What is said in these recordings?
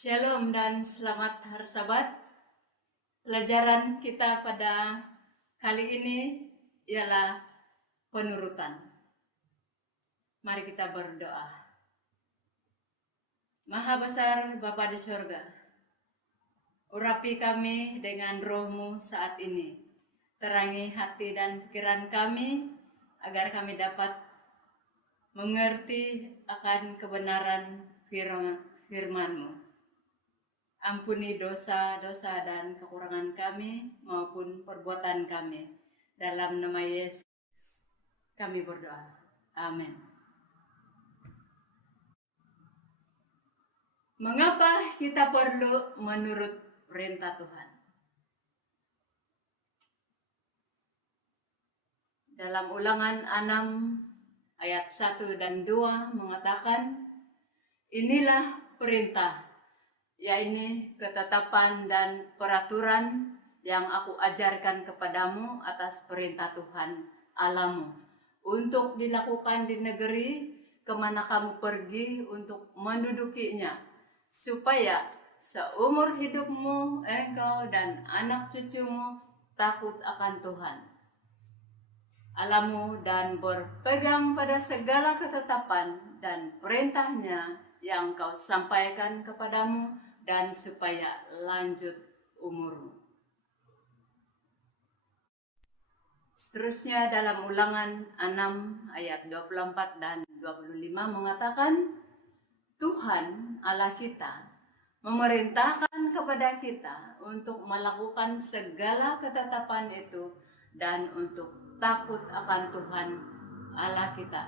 Shalom dan selamat hari Sabat. Pelajaran kita pada kali ini ialah penurutan. Mari kita berdoa. Maha besar Bapa di surga, urapi kami dengan roh-Mu saat ini. Terangi hati dan pikiran kami agar kami dapat mengerti akan kebenaran firman-Mu. Ampuni dosa-dosa dan kekurangan kami maupun perbuatan kami. Dalam nama Yesus kami berdoa. Amin. Mengapa kita perlu menurut perintah Tuhan? Dalam Ulangan 6 ayat 1 dan 2 mengatakan, inilah perintah, yaitu ketetapan dan peraturan yang aku ajarkan kepadamu atas perintah Tuhan Allahmu, untuk dilakukan di negeri kemana kamu pergi untuk mendudukinya, supaya seumur hidupmu engkau dan anak cucumu takut akan Tuhan Allahmu dan berpegang pada segala ketetapan dan perintahnya yang kau sampaikan kepadamu, dan supaya lanjut umurmu. Seterusnya dalam Ulangan 6 ayat 24 dan 25 mengatakan, Tuhan Allah kita memerintahkan kepada kita untuk melakukan segala ketetapan itu dan untuk takut akan Tuhan Allah kita,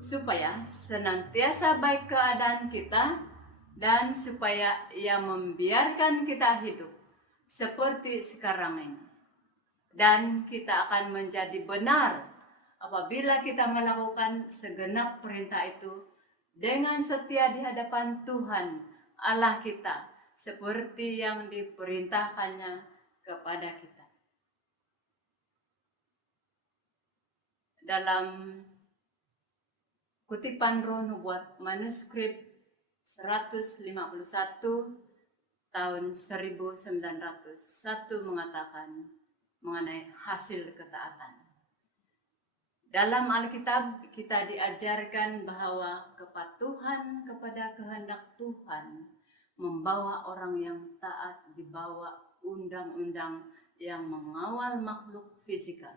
supaya senantiasa baik keadaan kita dan supaya Ia membiarkan kita hidup seperti sekarang ini. Dan kita akan menjadi benar apabila kita melakukan segenap perintah itu dengan setia di hadapan Tuhan Allah kita, seperti yang diperintahkannya kepada kita. Dalam kutipan Roh Nubuat manuskrip 151 tahun 1901 mengatakan mengenai hasil ketaatan. Dalam Alkitab kita diajarkan bahwa kepatuhan kepada kehendak Tuhan membawa orang yang taat di bawah undang-undang yang mengawal makhluk fisikal.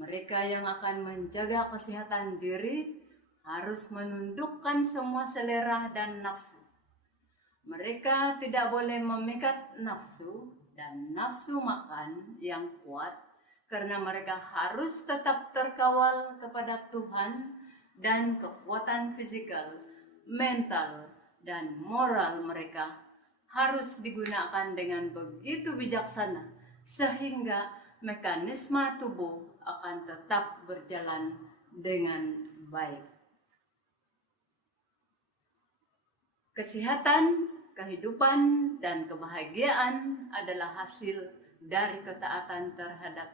Mereka yang akan menjaga kesehatan diri harus menundukkan semua selera dan nafsu. Mereka tidak boleh memikat nafsu dan nafsu makan yang kuat, karena mereka harus tetap terkawal kepada Tuhan, dan kekuatan fisikal, mental, dan moral mereka harus digunakan dengan begitu bijaksana sehingga mekanisme tubuh akan tetap berjalan dengan baik. Kesehatan, kehidupan, dan kebahagiaan adalah hasil dari ketaatan terhadap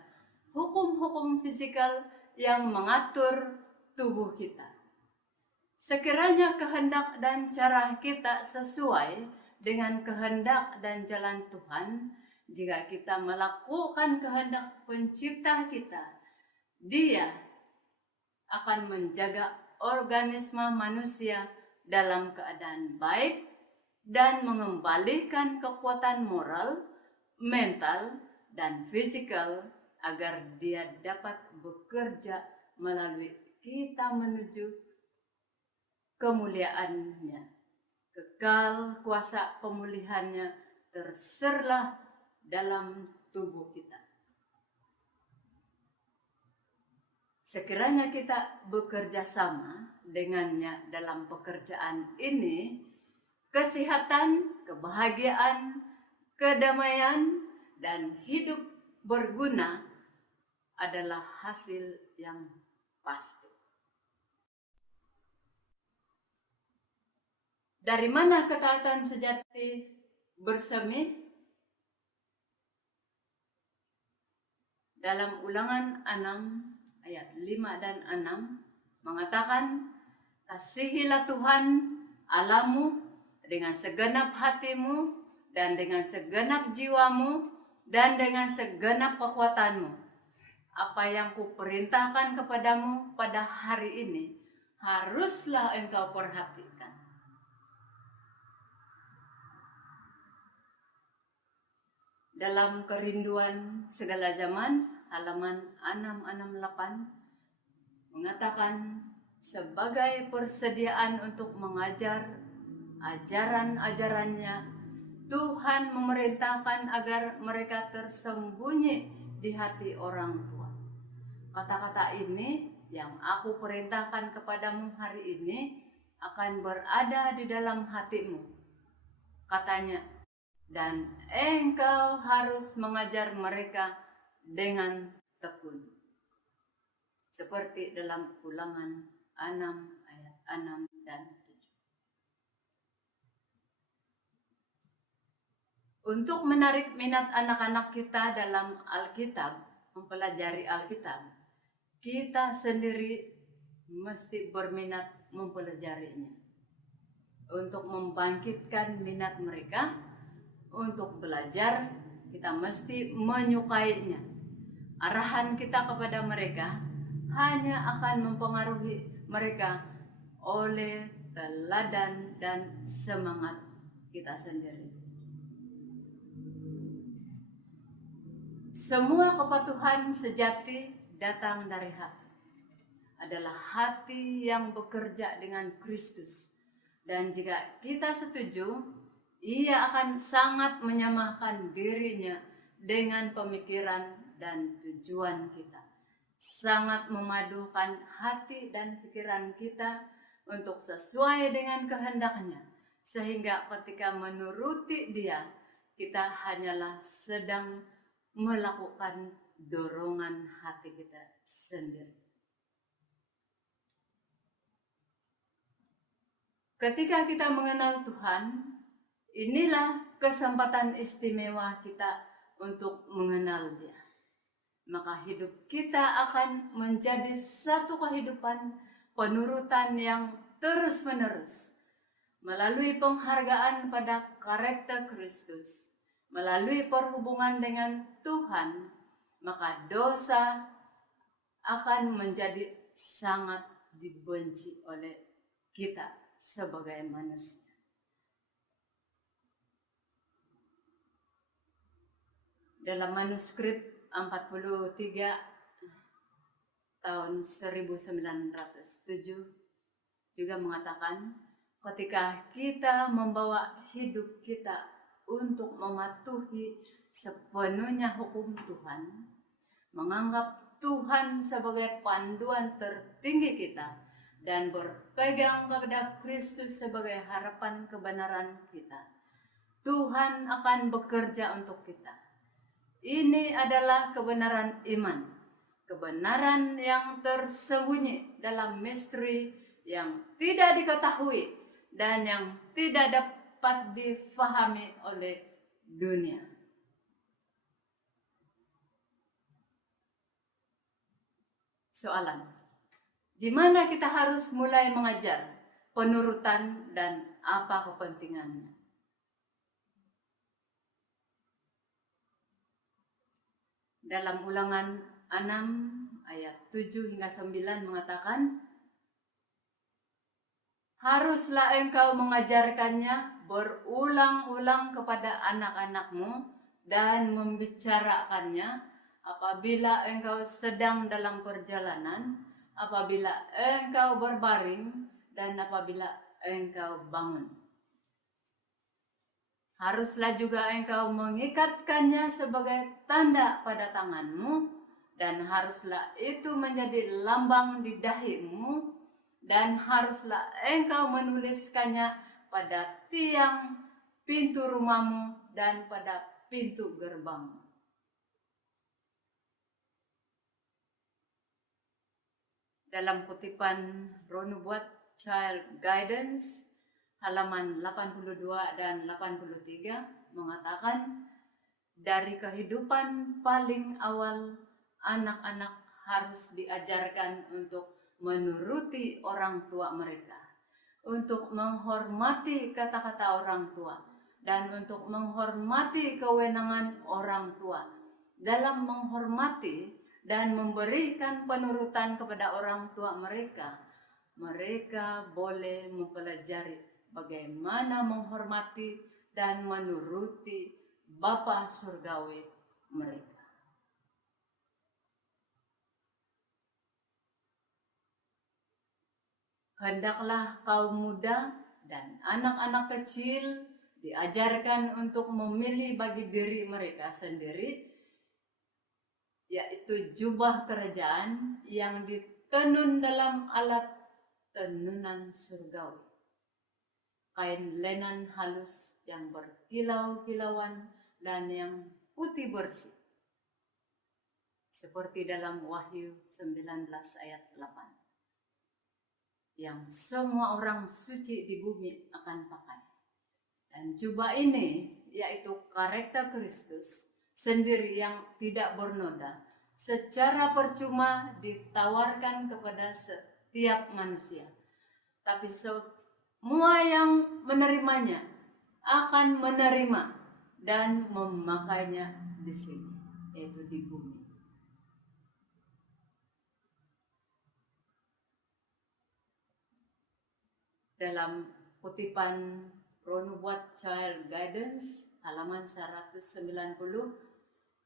hukum-hukum fisikal yang mengatur tubuh kita. Sekiranya kehendak dan cara kita sesuai dengan kehendak dan jalan Tuhan, jika kita melakukan kehendak pencipta kita, Dia akan menjaga organisme manusia dalam keadaan baik dan mengembalikan kekuatan moral, mental, dan fisikal agar dia dapat bekerja melalui kita menuju kemuliaannya. Kekal kuasa pemulihannya terserlah dalam tubuh kita. Sekiranya kita bekerja sama dengannya dalam pekerjaan ini, kesehatan, kebahagiaan, kedamaian, dan hidup berguna adalah hasil yang pasti. Dari mana ketaatan sejati bersemi? Dalam Ulangan 6 ayat 5 dan 6 mengatakan, kasihilah Tuhan Allahmu dengan segenap hatimu, dan dengan segenap jiwamu, dan dengan segenap kekuatanmu. Apa yang kuperintahkan kepadamu pada hari ini, haruslah engkau perhatikan. Dalam Kerinduan Segala Zaman, halaman 668, mengatakan sebagai persediaan untuk mengajar ajaran-ajarannya, Tuhan memerintahkan agar mereka tersembunyi di hati orang tua. Kata-kata ini yang aku perintahkan kepadamu hari ini akan berada di dalam hatimu. Katanya, dan engkau harus mengajar mereka dengan tekun. Seperti dalam Ulangan 6 ayat 6 dan 7. Untuk menarik minat anak-anak kita dalam Alkitab, mempelajari Alkitab, kita sendiri mesti berminat mempelajarinya. Untuk membangkitkan minat mereka untuk belajar, kita mesti menyukainya. Arahan kita kepada mereka hanya akan mempengaruhi mereka oleh teladan dan semangat kita sendiri. Semua kepatuhan sejati datang dari hati. Adalah hati yang bekerja dengan Kristus. Dan jika kita setuju, Ia akan sangat menyamakan dirinya dengan pemikiran dan tujuan kita. Sangat memadukan hati dan pikiran kita untuk sesuai dengan kehendaknya. Sehingga ketika menuruti Dia, kita hanyalah sedang melakukan dorongan hati kita sendiri. Ketika kita mengenal Tuhan, inilah kesempatan istimewa kita untuk mengenal Dia. Maka hidup kita akan menjadi satu kehidupan penurutan yang terus-menerus. Melalui penghargaan pada karakter Kristus, melalui perhubungan dengan Tuhan, maka dosa akan menjadi sangat dibenci oleh kita sebagai manusia. Dalam manuskrip 43 tahun 1907 juga mengatakan, ketika kita membawa hidup kita untuk mematuhi sepenuhnya hukum Tuhan, menganggap Tuhan sebagai panduan tertinggi kita, dan berpegang kepada Kristus sebagai harapan kebenaran kita, Tuhan akan bekerja untuk kita. Ini adalah kebenaran iman, kebenaran yang tersembunyi dalam misteri yang tidak diketahui dan yang tidak dapat difahami oleh dunia. Soalan, di mana kita harus mulai mengajar penurutan dan apa kepentingannya? Dalam Ulangan 6 ayat 7 hingga 9 mengatakan, haruslah engkau mengajarkannya berulang-ulang kepada anak-anakmu dan membicarakannya apabila engkau sedang dalam perjalanan, apabila engkau berbaring, dan apabila engkau bangun. Haruslah juga engkau mengikatkannya sebagai tanda pada tanganmu, dan haruslah itu menjadi lambang di dahimu, dan haruslah engkau menuliskannya pada tiang pintu rumahmu dan pada pintu gerbangmu. Dalam kutipan Ronubuat Child Guidance, halaman 82 dan 83 mengatakan, dari kehidupan paling awal, anak-anak harus diajarkan untuk menuruti orang tua mereka, untuk menghormati kata-kata orang tua dan untuk menghormati kewenangan orang tua. Dalam menghormati dan memberikan penurutan kepada orang tua mereka, mereka boleh mempelajari bagaimana menghormati dan menuruti Bapa Surgawi mereka. Hendaklah kaum muda dan anak-anak kecil diajarkan untuk memilih bagi diri mereka sendiri, yaitu jubah kerajaan yang ditenun dalam alat tenunan surgawi, kain lenan halus yang berkilau-kilauan dan yang putih bersih, seperti dalam Wahyu 19 ayat 8, yang semua orang suci di bumi akan pakai. Dan jubah ini yaitu karakter Kristus sendiri yang tidak bernoda, secara percuma ditawarkan kepada setiap manusia. Tapi semua yang menerimanya akan menerima dan memakainya di sini, yaitu di bumi. Dalam kutipan Pronubuat Child Guidance halaman 190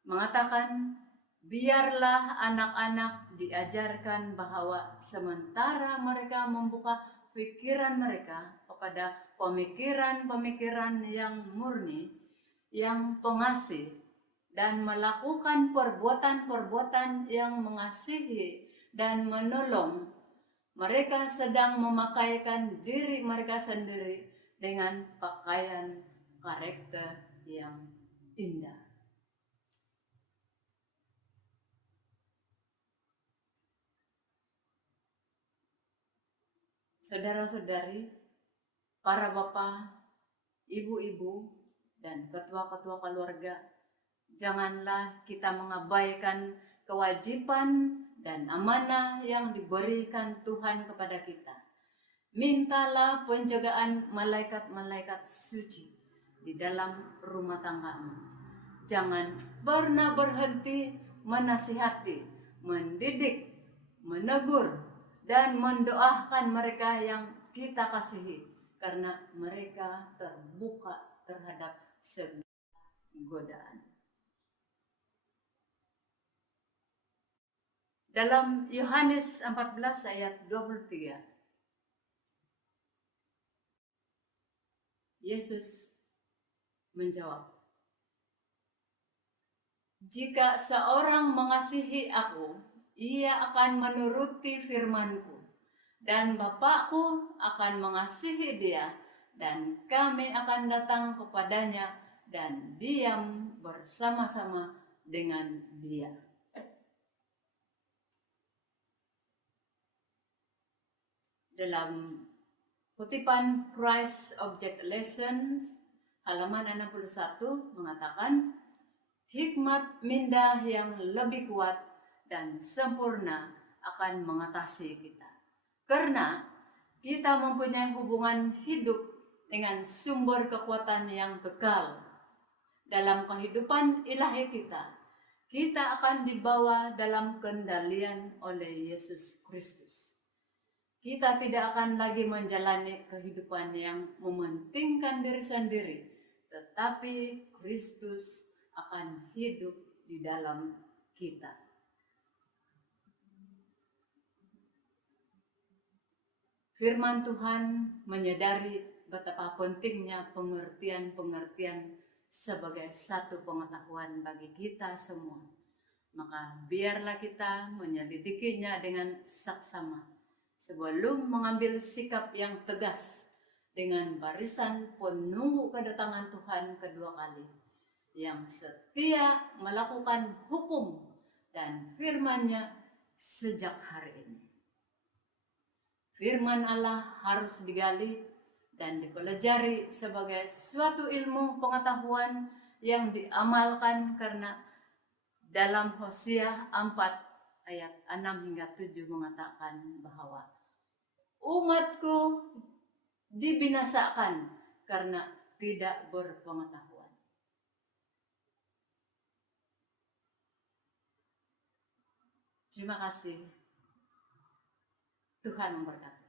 mengatakan, biarlah anak-anak diajarkan bahwa sementara mereka membuka pikiran mereka kepada pemikiran-pemikiran yang murni, yang pengasih, dan melakukan perbuatan-perbuatan yang mengasihi dan menolong, mereka sedang memakaikan diri mereka sendiri dengan pakaian karakter yang indah. Saudara-saudari, para bapak, ibu-ibu, dan ketua-ketua keluarga, janganlah kita mengabaikan kewajiban dan amanah yang diberikan Tuhan kepada kita. Mintalah penjagaan malaikat-malaikat suci di dalam rumah tanggamu. Jangan pernah berhenti menasihati, mendidik, menegur, dan mendoakan mereka yang kita kasihi, karena mereka terbuka terhadap segala godaan. Dalam Yohanes 14 ayat 23, Yesus menjawab, jika seorang mengasihi aku, ia akan menuruti firman-Ku, dan Bapa-Ku akan mengasihi dia, dan kami akan datang kepadanya dan diam bersama-sama dengan dia. Dalam kutipan Christ Object Lessons halaman 61 mengatakan, hikmat minda yang lebih kuat dan sempurna akan mengatasi kita, karena kita mempunyai hubungan hidup dengan sumber kekuatan yang kekal. Dalam kehidupan ilahi kita akan dibawa dalam kendalian oleh Yesus Kristus. Kita tidak akan lagi menjalani kehidupan yang mementingkan diri sendiri, tetapi Kristus akan hidup di dalam kita. Firman Tuhan menyadari betapa pentingnya pengertian-pengertian sebagai satu pengetahuan bagi kita semua. Maka biarlah kita menyelidikinya dengan saksama sebelum mengambil sikap yang tegas dengan barisan penunggu kedatangan Tuhan kedua kali, yang setia melakukan hukum dan firman-Nya sejak hari ini. Firman Allah harus digali dan dipelajari sebagai suatu ilmu pengetahuan yang diamalkan, karena dalam Hosea 4 ayat 6 hingga 7 mengatakan bahwa umatku dibinasakan karena tidak berpengetahuan. Terima kasih. Tuhan memberkati.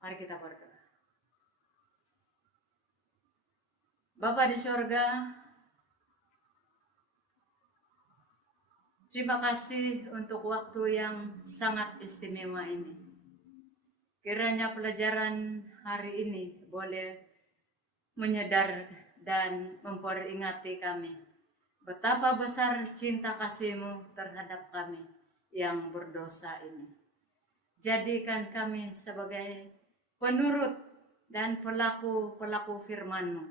Mari kita berdoa. Bapa di sorga, terima kasih untuk waktu yang sangat istimewa ini. Kiranya pelajaran hari ini boleh menyedar dan memperingati kami betapa besar cinta kasih-Mu terhadap kami yang berdosa ini. Jadikan kami sebagai penurut dan pelaku-pelaku firman-Mu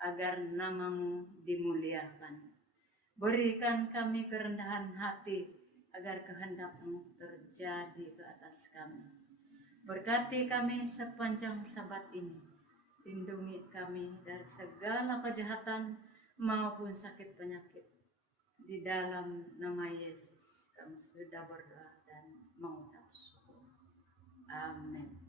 agar nama-Mu dimuliakan. Berikan kami kerendahan hati agar kehendak-Mu terjadi ke atas kami. Berkati kami sepanjang sabat ini. Lindungi kami dari segala kejahatan maupun sakit penyakit. Di dalam nama Yesus kami sudah berdoa dan mengucap syukur. Amin.